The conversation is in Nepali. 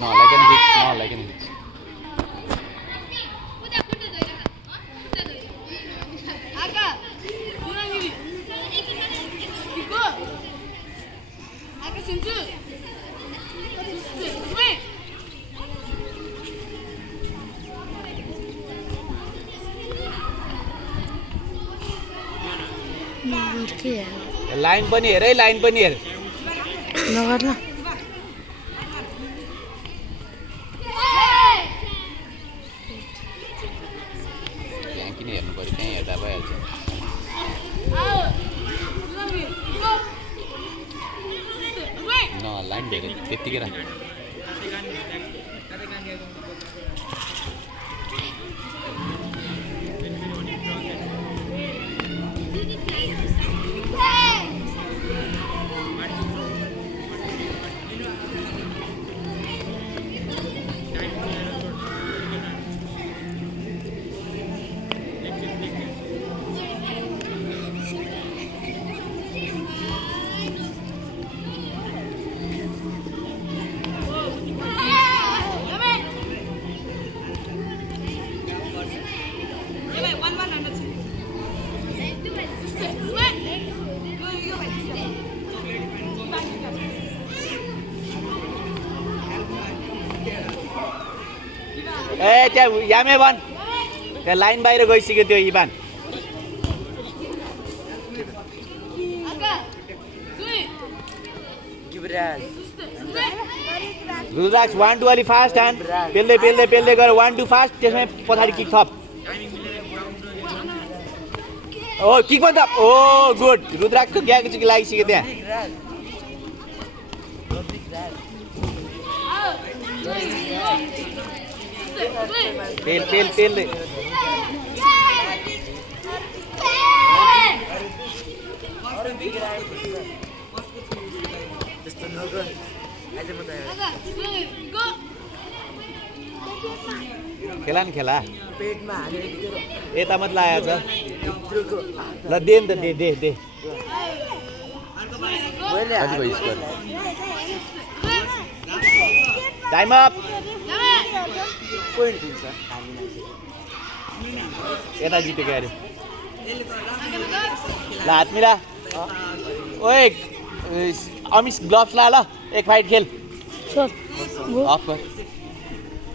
like an hits, no like an hits. Line पनि हेर है लाइन पनि हेर नगर न त्यहाँ किन हेर्नु पर्यो त्यहाँ हेर्दा भइहाल्छ न लाइन भेट्यो त्यत्तिकै राख ए त्यहाँ यामे बन त्यहाँ लाइन बाहिर गइसक्यो त्यो इभान रुद्राक्ष 1 2 अलि फास्ट हान पेल्दै पेल्दै पेल्दै गएर 1 2 फास्ट त्यसमै पछाडि किक थप ओ किक पनि थप ओ गुड रुद्राक्षको ग्याग चाहिँ लागिसक्यो त्यहाँ पेल पेल पेल्दै खेला नि खेला यता मात्रै आएको छ ल दे नि त they they they time up यता जितेको अरे ल हात मिला ओए अमिस ग्लोभ्स ला ल एक फाइट खेल अफ कर